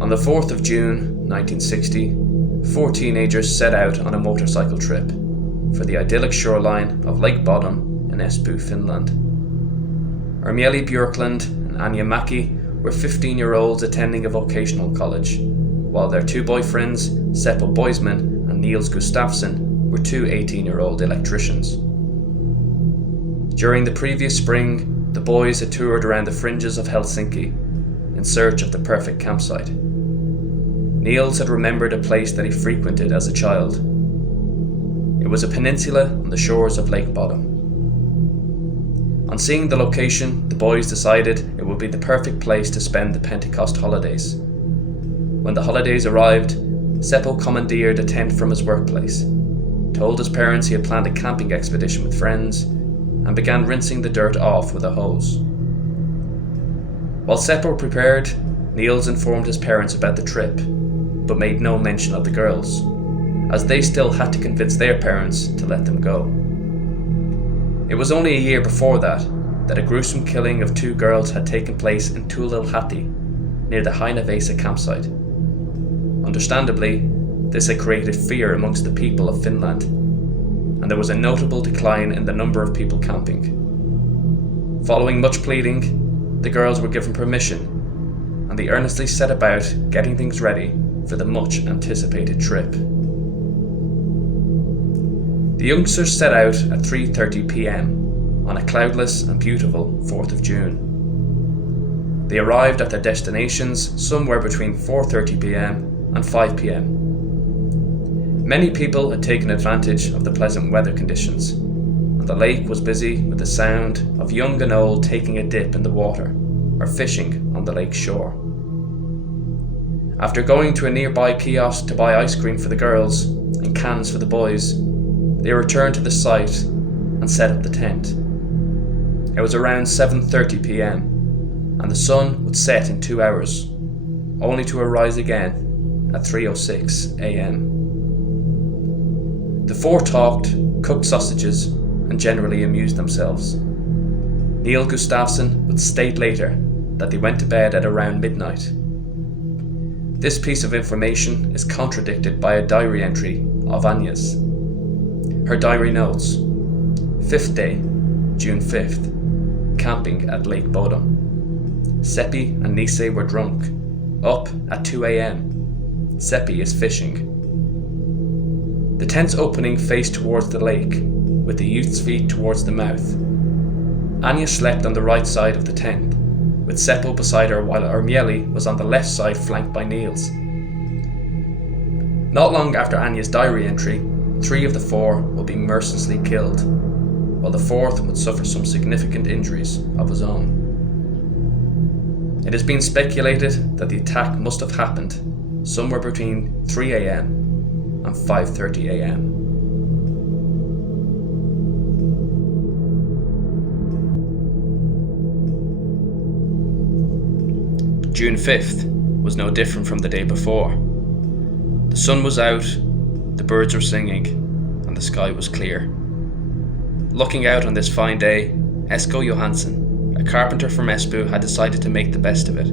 On the 4th of June 1960, 4 teenagers set out on a motorcycle trip for the idyllic shoreline of Lake Bodom in Espoo, Finland. Grêlé Björklund and Anja Mäki were 15-year-olds attending a vocational college, while their 2 boyfriends, Seppo Boisman and Niels Gustafsson, were 2 18-year-old electricians. During the previous spring, the boys had toured around the fringes of Helsinki in search of the perfect campsite. Niels had remembered a place that he frequented as a child. It was a peninsula on the shores of Lake Bodom. On seeing the location, the boys decided it would be the perfect place to spend the Pentecost holidays. When the holidays arrived, Seppo commandeered a tent from his workplace, told his parents he had planned a camping expedition with friends, and began rinsing the dirt off with a hose. While Seppo prepared, Niels informed his parents about the trip, but made no mention of the girls, as they still had to convince their parents to let them go. It was only a year before that a gruesome killing of 2 girls had taken place in Tuulilahti, near the Heinävesi campsite. Understandably, this had created fear amongst the people of Finland, and there was a notable decline in the number of people camping. Following much pleading, the girls were given permission, and they earnestly set about getting things ready for the much anticipated trip. The youngsters set out at 3:30 p.m. on a cloudless and beautiful 4th of June. They arrived at their destinations somewhere between 4:30 p.m. and 5 p.m. Many people had taken advantage of the pleasant weather conditions, and the lake was busy with the sound of young and old taking a dip in the water or fishing on the lake shore. After going to a nearby kiosk to buy ice cream for the girls and cans for the boys, they returned to the site and set up the tent. It was around 7:30 p.m. and the sun would set in 2 hours, only to arise again at 3:06 a.m. The 4 talked, cooked sausages, and generally amused themselves. Niels Gustafsson would state later that they went to bed at around midnight. This piece of information is contradicted by a diary entry of Anja's. Her diary notes: 5th day, June 5th, camping at Lake Bodom. Seppi and Nisse were drunk, up at 2 a.m. Seppi is fishing. The tent's opening faced towards the lake, with the youth's feet towards the mouth. Anja slept on the right side of the tent, with Seppo beside her, while Grêlé was on the left side flanked by Niels. Not long after Anja's diary entry, 3 of the 4 would be mercilessly killed, while the 4th would suffer some significant injuries of his own. It has been speculated that the attack must have happened somewhere between 3 a.m. and 5:30 a.m. June 5th was no different from the day before. The sun was out, the birds were singing, and the sky was clear. Looking out on this fine day, Esko Johansson, a carpenter from Espoo, had decided to make the best of it.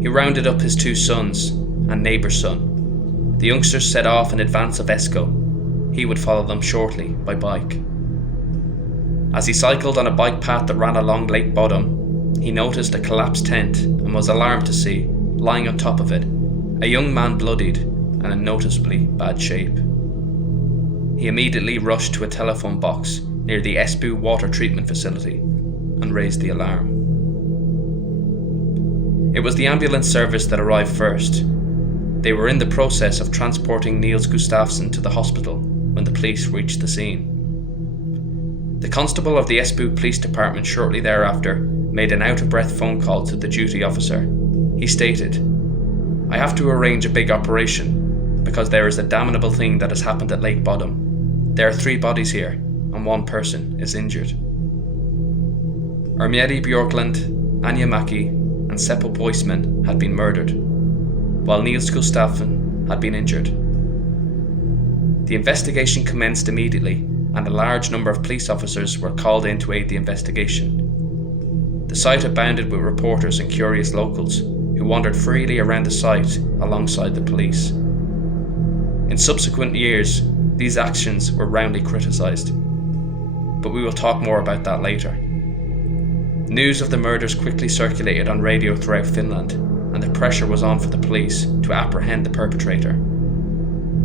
He rounded up his 2 sons and neighbour's son. The youngsters set off in advance of Esko. He would follow them shortly by bike. As he cycled on a bike path that ran along Lake Bodom, he noticed a collapsed tent and was alarmed to see, lying on top of it, a young man bloodied and in noticeably bad shape. He immediately rushed to a telephone box near the Espoo water treatment facility and raised the alarm. It was the ambulance service that arrived first. They were in the process of transporting Niels Gustafsson to the hospital when the police reached the scene. The constable of the Espoo Police Department shortly thereafter made an out-of-breath phone call to the duty officer. He stated, "I have to arrange a big operation because there is a damnable thing that has happened at Lake Bodom. There are 3 bodies here and 1 person is injured." Grêlé Björklund, Anja Mäki and Seppo Boisman had been murdered, while Niels Gustafsson had been injured. The investigation commenced immediately, and a large number of police officers were called in to aid the investigation. The site abounded with reporters and curious locals who wandered freely around the site alongside the police. In subsequent years, these actions were roundly criticised, but we will talk more about that later. News of the murders quickly circulated on radio throughout Finland, and the pressure was on for the police to apprehend the perpetrator.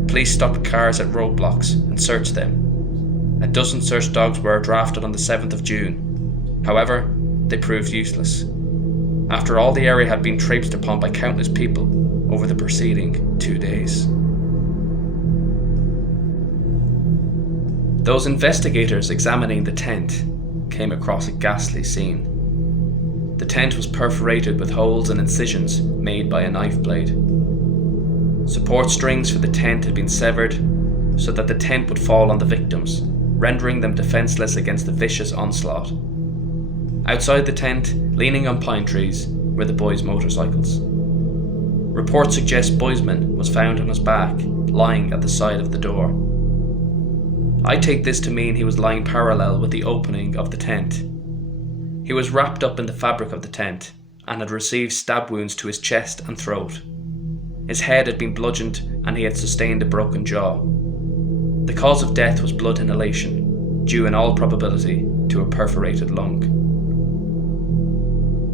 Police stopped cars at roadblocks and searched them. A dozen search dogs were drafted on the 7th of June. However, they proved useless. After all, the area had been traipsed upon by countless people over the preceding 2 days. Those investigators examining the tent came across a ghastly scene. The tent was perforated with holes and incisions made by a knife blade. Support strings for the tent had been severed so that the tent would fall on the victims, rendering them defenseless against the vicious onslaught. Outside the tent, leaning on pine trees, were the boys' motorcycles. Reports suggest Boisman was found on his back, lying at the side of the door. I take this to mean he was lying parallel with the opening of the tent. He was wrapped up in the fabric of the tent and had received stab wounds to his chest and throat. His head had been bludgeoned and he had sustained a broken jaw. The cause of death was blood inhalation, due in all probability to a perforated lung.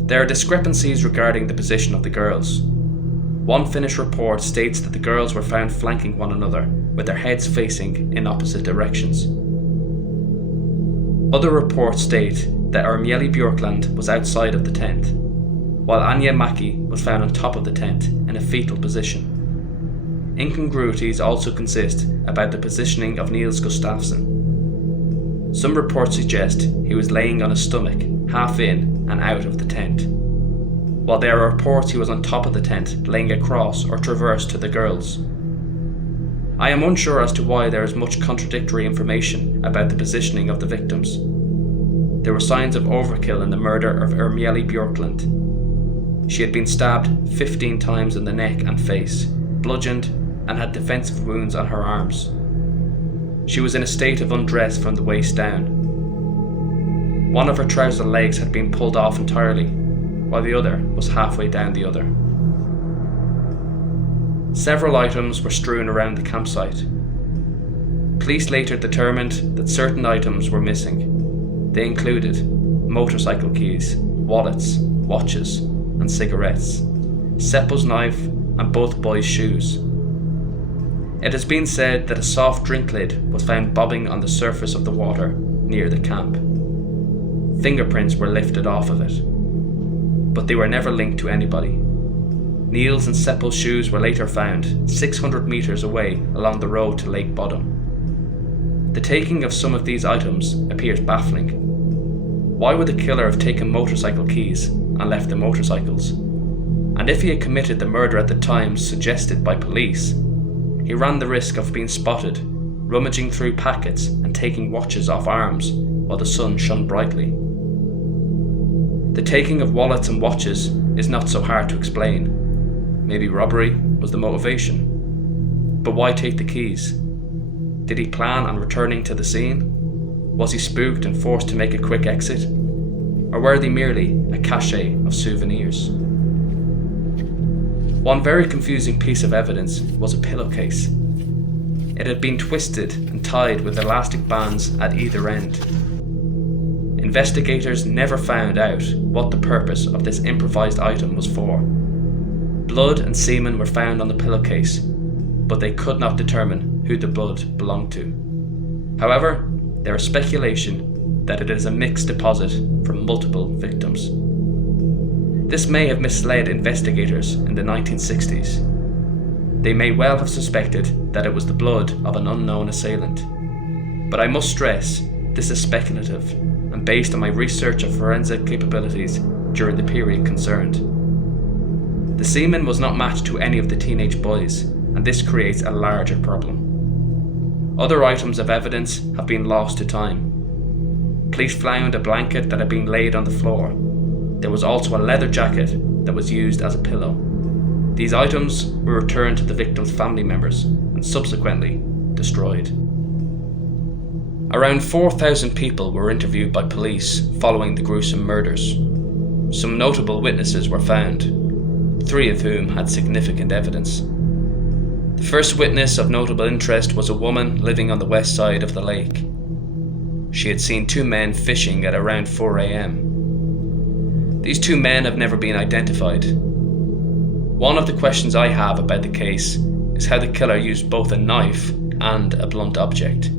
There are discrepancies regarding the position of the girls. One Finnish report states that the girls were found flanking one another, with their heads facing in opposite directions. Other reports state that Ermieli Björkland was outside of the tent, while Anja Mäki was found on top of the tent in a fetal position. Incongruities also consist about the positioning of Niels Gustafsson. Some reports suggest he was laying on his stomach, half in and out of the tent, while there are reports he was on top of the tent, laying across or transverse to the girls. I am unsure as to why there is much contradictory information about the positioning of the victims. There were signs of overkill in the murder of Ermieli Björkland. She had been stabbed 15 times in the neck and face, bludgeoned, and had defensive wounds on her arms. She was in a state of undress from the waist down. One of her trouser legs had been pulled off entirely, while the other was halfway down the other. Several items were strewn around the campsite. Police later determined that certain items were missing. They included motorcycle keys, wallets, watches, and cigarettes, Seppo's knife, and both boys' shoes. It has been said that a soft drink lid was found bobbing on the surface of the water near the camp. Fingerprints were lifted off of it, but they were never linked to anybody. Niels and Seppo's shoes were later found 600 metres away along the road to Lake Bodom. The taking of some of these items appears baffling. Why would the killer have taken motorcycle keys and left the motorcycles? And if he had committed the murder at the time suggested by police, he ran the risk of being spotted, rummaging through packets and taking watches off arms while the sun shone brightly. The taking of wallets and watches is not so hard to explain. Maybe robbery was the motivation. But why take the keys? Did he plan on returning to the scene? Was he spooked and forced to make a quick exit? Or were they merely a cache of souvenirs? One very confusing piece of evidence was a pillowcase. It had been twisted and tied with elastic bands at either end. Investigators never found out what the purpose of this improvised item was for. Blood and semen were found on the pillowcase, but they could not determine who the blood belonged to. However, there is speculation that it is a mixed deposit from multiple victims. This may have misled investigators in the 1960s. They may well have suspected that it was the blood of an unknown assailant. But I must stress, this is speculative and based on my research of forensic capabilities during the period concerned. The semen was not matched to any of the teenage boys, and this creates a larger problem. Other items of evidence have been lost to time. Police found a blanket that had been laid on the floor. There was also a leather jacket that was used as a pillow. These items were returned to the victims' family members and subsequently destroyed. Around 4,000 people were interviewed by police following the gruesome murders. some notable witnesses were found, 3 of whom had significant evidence. The first witness of notable interest was a woman living on the west side of the lake. She had seen 2 men fishing at around 4 a.m. These 2 men have never been identified. One of the questions I have about the case is how the killer used both a knife and a blunt object.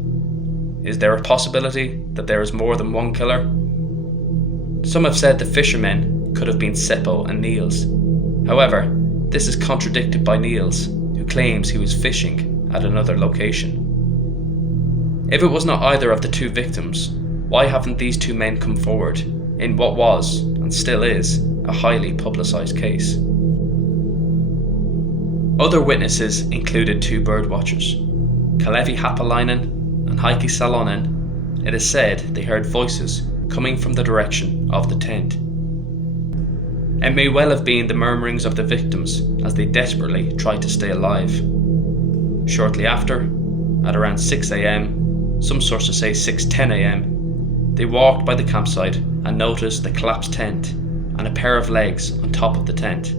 Is there a possibility that there is more than one killer? Some have said the fishermen could have been Seppo and Niels. However, this is contradicted by Niels, who claims he was fishing at another location. If it was not either of the 2 victims, why haven't these 2 men come forward in what was, and still is, a highly publicised case? Other witnesses included 2 birdwatchers, Kalevi Hapalainen and Heikki Salonen. It is said they heard voices coming from the direction of the tent. It may well have been the murmurings of the victims as they desperately tried to stay alive. Shortly after, at around 6 a.m, some sources say 6:10 a.m, they walked by the campsite and noticed the collapsed tent and a pair of legs on top of the tent,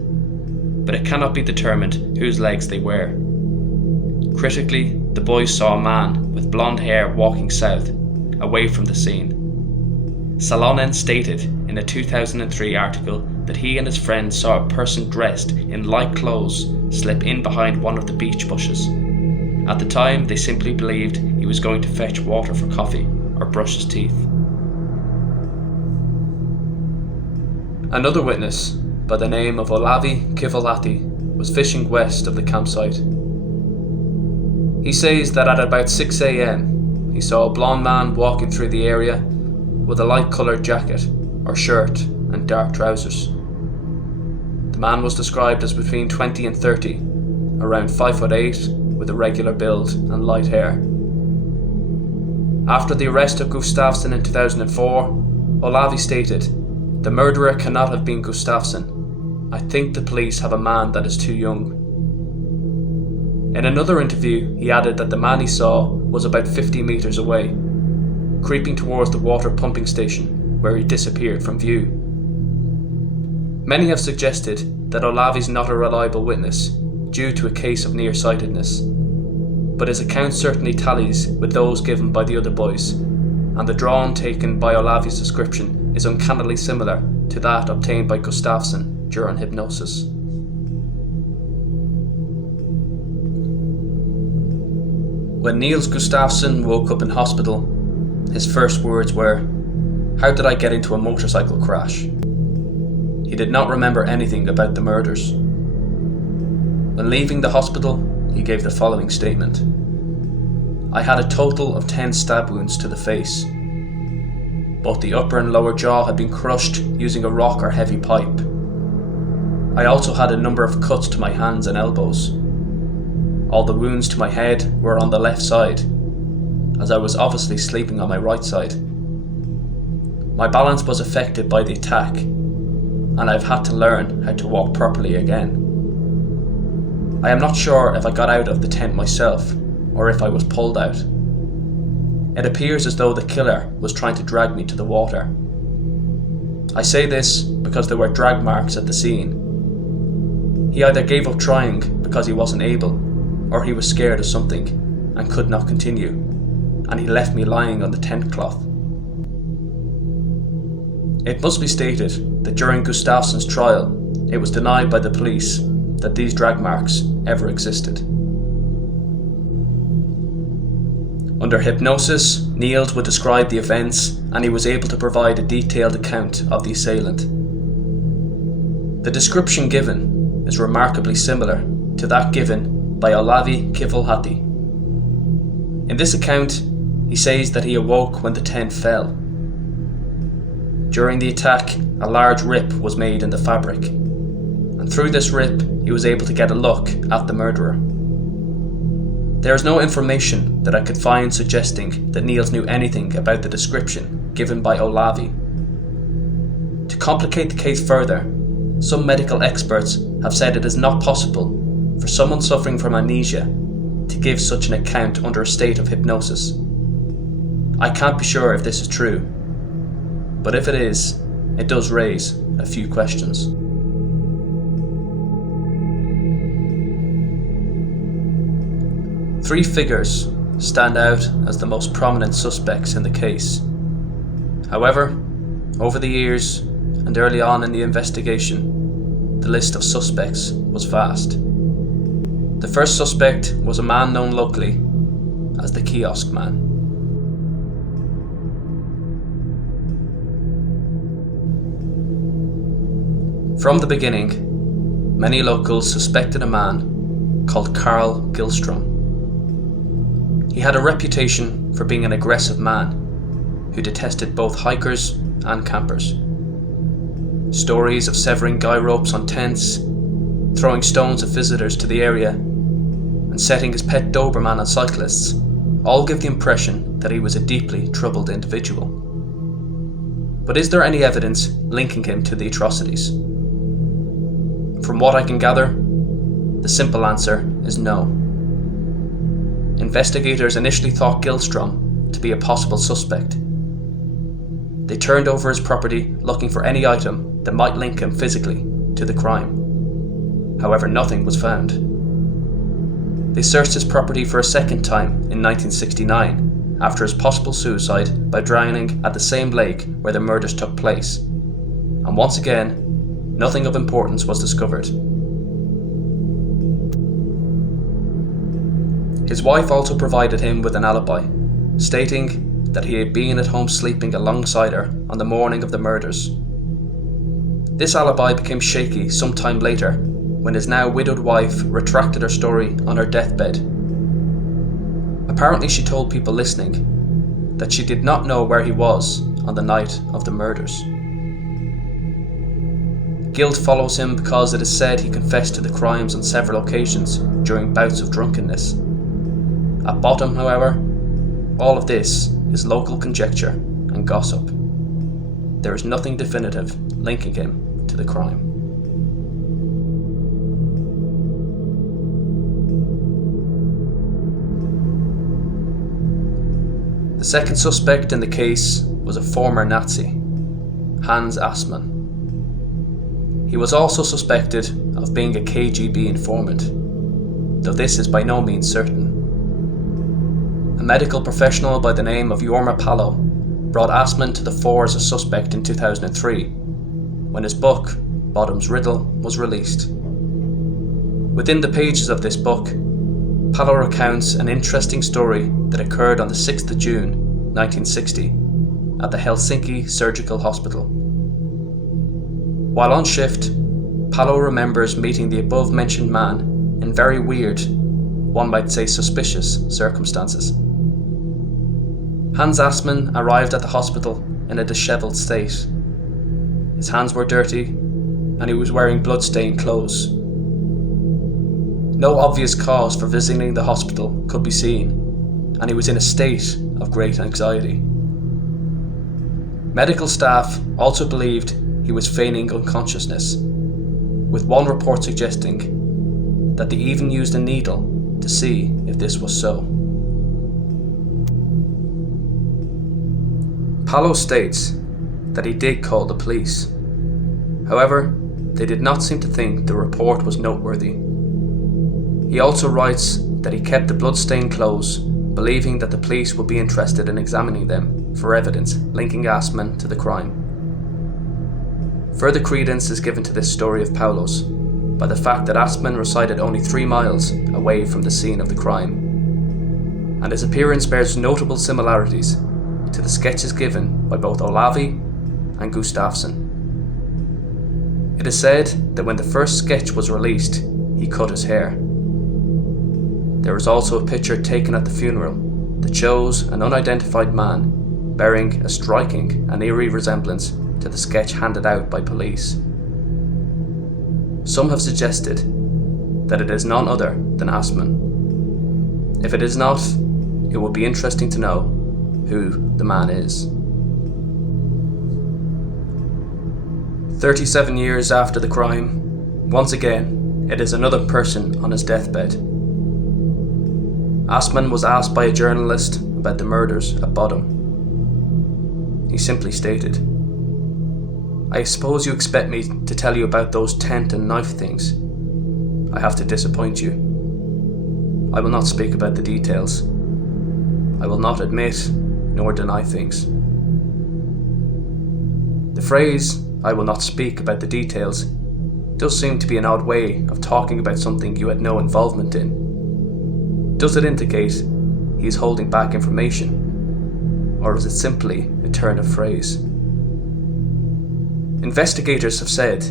but it cannot be determined whose legs they were. Critically, the boys saw a man with blonde hair walking south, away from the scene. Salonen stated in a 2003 article that he and his friend saw a person dressed in light clothes slip in behind one of the beech bushes. At the time, they simply believed he was going to fetch water for coffee or brush his teeth. Another witness, by the name of Olavi Kivalahti, was fishing west of the campsite. He says that at about 6 a.m, he saw a blonde man walking through the area with a light-coloured jacket or shirt and dark trousers. The man was described as between 20 and 30, around 5'8", with a regular build and light hair. After the arrest of Gustafsson in 2004, Olavi stated, "The murderer cannot have been Gustafsson. I think the police have a man that is too young." In another interview, he added that the man he saw was about 50 metres away, creeping towards the water pumping station, where he disappeared from view. Many have suggested that Olavi's not a reliable witness due to a case of nearsightedness, but his account certainly tallies with those given by the other boys, and the drawing taken by Olavi's description is uncannily similar to that obtained by Gustafsson during hypnosis. When Niels Gustafsson woke up in hospital, his first words were, "How did I get into a motorcycle crash?" He did not remember anything about the murders. When leaving the hospital, he gave the following statement: "I had a total of 10 stab wounds to the face. Both the upper and lower jaw had been crushed using a rock or heavy pipe. I also had a number of cuts to my hands and elbows. All the wounds to my head were on the left side, as I was obviously sleeping on my right side. My balance was affected by the attack, and I've had to learn how to walk properly again. I am not sure if I got out of the tent myself, or if I was pulled out. It appears as though the killer was trying to drag me to the water. I say this because there were drag marks at the scene. He either gave up trying because he wasn't able, or he was scared of something and could not continue, and he left me lying on the tent cloth." It must be stated that during Gustafsson's trial, it was denied by the police that these drag marks ever existed. Under hypnosis, Niels would describe the events, and he was able to provide a detailed account of the assailant. The description given is remarkably similar to that given by Olavi Kivalahti. In this account, he says that he awoke when the tent fell. During the attack, a large rip was made in the fabric, and through this rip, he was able to get a look at the murderer. There is no information that I could find suggesting that Niels knew anything about the description given by Olavi. To complicate the case further, some medical experts have said it is not possible for someone suffering from amnesia to give such an account under a state of hypnosis. I can't be sure if this is true, but if it is, it does raise a few questions. Three figures stand out as the most prominent suspects in the case. However, over the years and early on in the investigation, the list of suspects was vast. The first suspect was a man known locally as the Kiosk Man. From the beginning, many locals suspected a man called Karl Gyllström. He had a reputation for being an aggressive man who detested both hikers and campers. Stories of severing guy ropes on tents, throwing stones at visitors to the area, and setting his pet Doberman on cyclists all give the impression that he was a deeply troubled individual. But is there any evidence linking him to the atrocities? From what I can gather, the simple answer is no. Investigators initially thought Gyllström to be a possible suspect. They turned over his property looking for any item that might link him physically to the crime. However, nothing was found. They searched his property for a second time in 1969 after his possible suicide by drowning at the same lake where the murders took place. And once again, nothing of importance was discovered. His wife also provided him with an alibi, stating that he had been at home sleeping alongside her on the morning of the murders. This alibi became shaky some time later when his now widowed wife retracted her story on her deathbed. Apparently she told people listening that she did not know where he was on the night of the murders. Guilt follows him because it is said he confessed to the crimes on several occasions during bouts of drunkenness. At bottom, however, all of this is local conjecture and gossip. There is nothing definitive linking him to the crime. The second suspect in the case was a former Nazi, Hans Assmann. He was also suspected of being a KGB informant, though this is by no means certain. A medical professional by the name of Jorma Palo brought Assmann to the fore as a suspect in 2003, when his book, Bodom's Riddle, was released. Within the pages of this book, Palo recounts an interesting story that occurred on the 6th of June 1960 at the Helsinki Surgical Hospital. While on shift, Palo remembers meeting the above-mentioned man in very weird, one might say suspicious, circumstances. Hans Assmann arrived at the hospital in a dishevelled state. His hands were dirty, and he was wearing blood-stained clothes. No obvious cause for visiting the hospital could be seen, and he was in a state of great anxiety. Medical staff also believed he was feigning unconsciousness, with one report suggesting that they even used a needle to see if this was so. Palo states that he did call the police. However, they did not seem to think the report was noteworthy. He also writes that he kept the blood-stained clothes, believing that the police would be interested in examining them for evidence linking Assmann to the crime. Further credence is given to this story of Palo's by the fact that Assmann resided only 3 miles away from the scene of the crime, and his appearance bears notable similarities to the sketches given by both Olavi and Gustafsson. It is said that when the first sketch was released, he cut his hair. There is also a picture taken at the funeral that shows an unidentified man bearing a striking and eerie resemblance to the sketch handed out by police. Some have suggested that it is none other than Assmann. If it is not, it would be interesting to know who the man is. 37 years after the crime, once again, it is another person on his deathbed. Assmann was asked by a journalist about the murders at Bodom. He simply stated, I suppose you expect me to tell you about those tent and knife things. I have to disappoint you. I will not speak about the details. I will not admit nor deny things. The phrase, "I will not speak about the details," does seem to be an odd way of talking about something you had no involvement in. Does it indicate he is holding back information? Or is it simply a turn of phrase? Investigators have said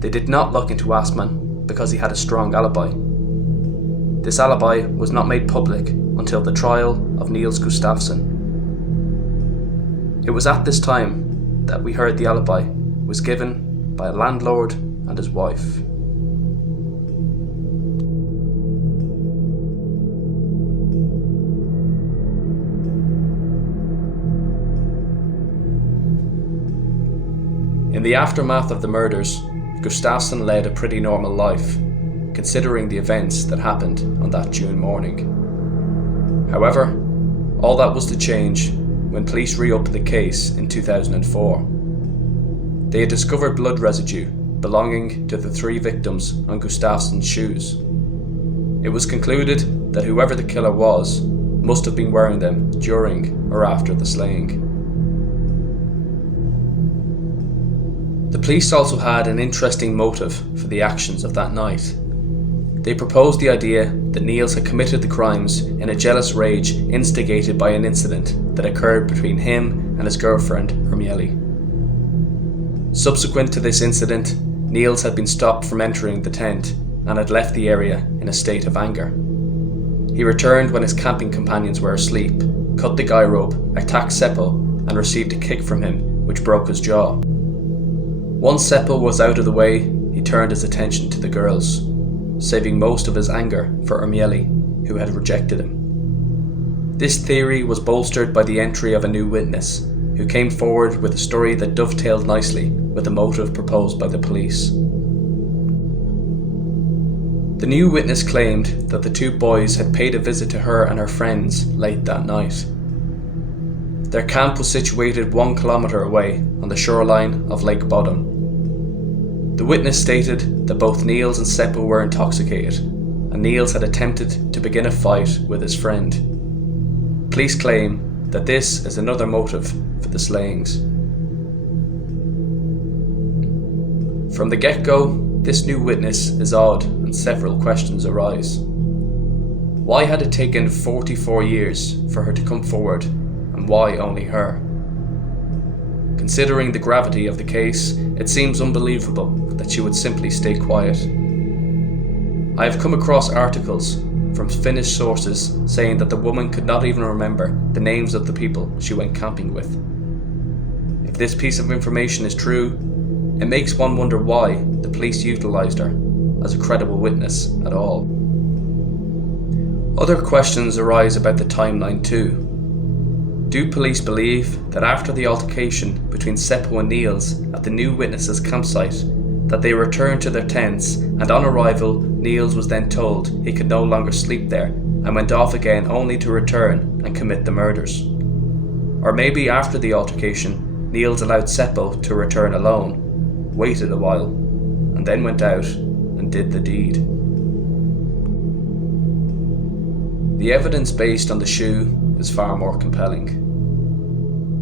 they did not look into Assmann because he had a strong alibi. This alibi was not made public until the trial of Niels Gustafsson. It was at this time that we heard the alibi was given by a landlord and his wife. In the aftermath of the murders, Gustafsson led a pretty normal life, considering the events that happened on that June morning. However, all that was to change when police reopened the case in 2004. They had discovered blood residue belonging to the 3 victims on Gustafsson's shoes. It was concluded that whoever the killer was must have been wearing them during or after the slaying. The police also had an interesting motive for the actions of that night. They proposed the idea that Niels had committed the crimes in a jealous rage instigated by an incident that occurred between him and his girlfriend, Grêlé. Subsequent to this incident, Niels had been stopped from entering the tent and had left the area in a state of anger. He returned when his camping companions were asleep, cut the guy rope, attacked Seppo, and received a kick from him, which broke his jaw. Once Seppo was out of the way, he turned his attention to the girls, saving most of his anger for Grêlé, who had rejected him. This theory was bolstered by the entry of a new witness, who came forward with a story that dovetailed nicely with the motive proposed by the police. The new witness claimed that the 2 boys had paid a visit to her and her friends late that night. Their camp was situated 1 kilometre away on the shoreline of Lake Bodom. The witness stated that both Niels and Seppo were intoxicated, and Niels had attempted to begin a fight with his friend. Police claim that this is another motive for the slayings. From the get-go, this new witness is odd and several questions arise. Why had it taken 44 years for her to come forward, and why only her? Considering the gravity of the case, it seems unbelievable that she would simply stay quiet. I have come across articles from Finnish sources saying that the woman could not even remember the names of the people she went camping with. If this piece of information is true, it makes one wonder why the police utilised her as a credible witness at all. Other questions arise about the timeline too. Do police believe that after the altercation between Seppo and Niels at the new witness's campsite, that they returned to their tents, and on arrival, Niels was then told he could no longer sleep there and went off again only to return and commit the murders? Or maybe after the altercation, Niels allowed Seppo to return alone, waited a while, and then went out and did the deed. The evidence based on the shoe is far more compelling.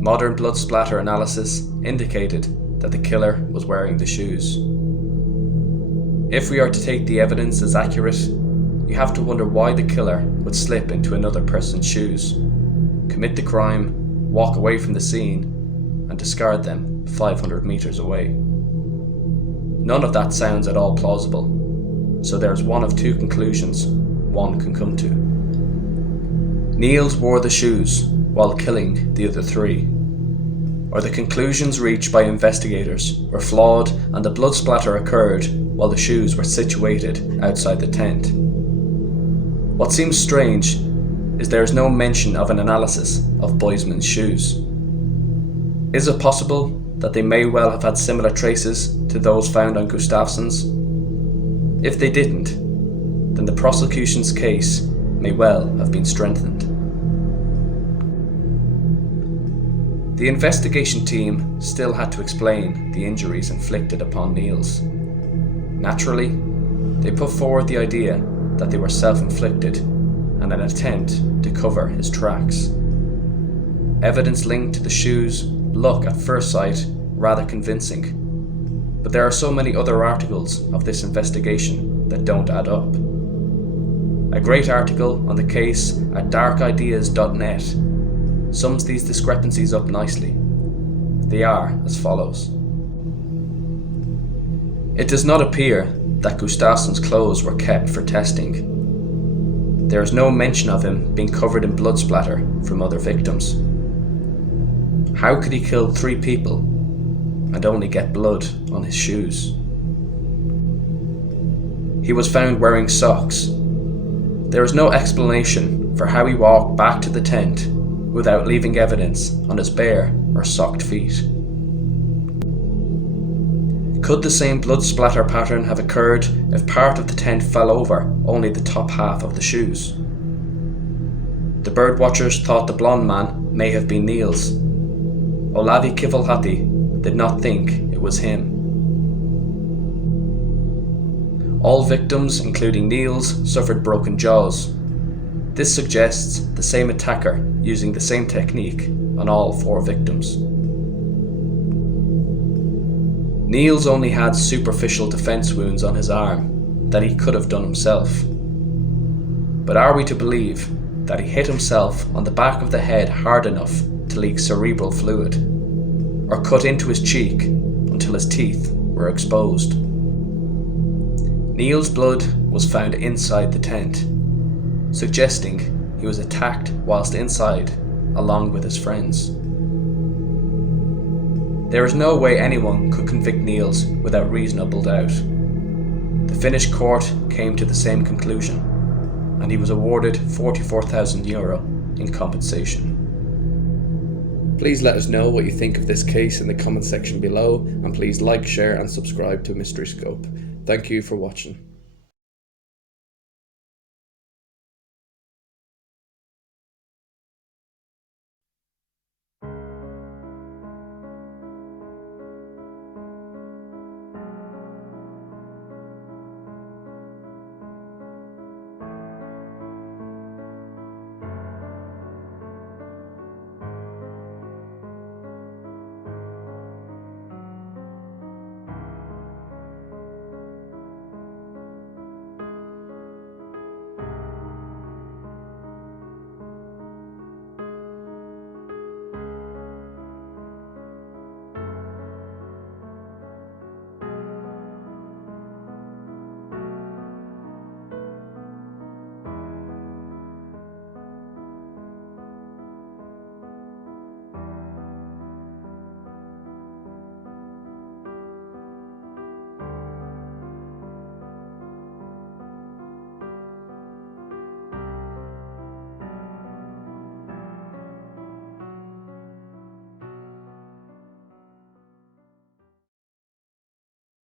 Modern blood splatter analysis indicated that the killer was wearing the shoes. If we are to take the evidence as accurate, you have to wonder why the killer would slip into another person's shoes, commit the crime, walk away from the scene, and discard them 500 meters away. None of that sounds at all plausible, so there's one of 2 conclusions one can come to. Niels wore the shoes while killing the other 3, or the conclusions reached by investigators were flawed and the blood splatter occurred while the shoes were situated outside the tent. What seems strange is there is no mention of an analysis of Boisman's shoes. Is it possible that they may well have had similar traces to those found on Gustafsson's? If they didn't, then the prosecution's case may well have been strengthened. The investigation team still had to explain the injuries inflicted upon Niels. Naturally, they put forward the idea that they were self-inflicted and an attempt to cover his tracks. Evidence linked to the shoes look at first sight rather convincing, but there are so many other articles of this investigation that don't add up. A great article on the case at darkideas.net sums these discrepancies up nicely. They are as follows. It does not appear that Gustafsson's clothes were kept for testing. There is no mention of him being covered in blood splatter from other victims. How could he kill 3 people and only get blood on his shoes? He was found wearing socks. There is no explanation for how he walked back to the tent without leaving evidence on his bare or socked feet. Could the same blood splatter pattern have occurred if part of the tent fell over only the top half of the shoes? The birdwatchers thought the blonde man may have been Niels. Olavi Kivalhati did not think it was him. All victims, including Niels, suffered broken jaws. This suggests the same attacker using the same technique on all 4 victims. Niels only had superficial defense wounds on his arm that he could have done himself. But are we to believe that he hit himself on the back of the head hard enough to leak cerebral fluid, or cut into his cheek until his teeth were exposed? Niels' blood was found inside the tent, suggesting he was attacked whilst inside along with his friends. There is no way anyone could convict Niels without reasonable doubt. The Finnish court came to the same conclusion, and he was awarded €44,000 in compensation. Please let us know what you think of this case in the comment section below, and please like, share and subscribe to Mystery Scope. Thank you for watching.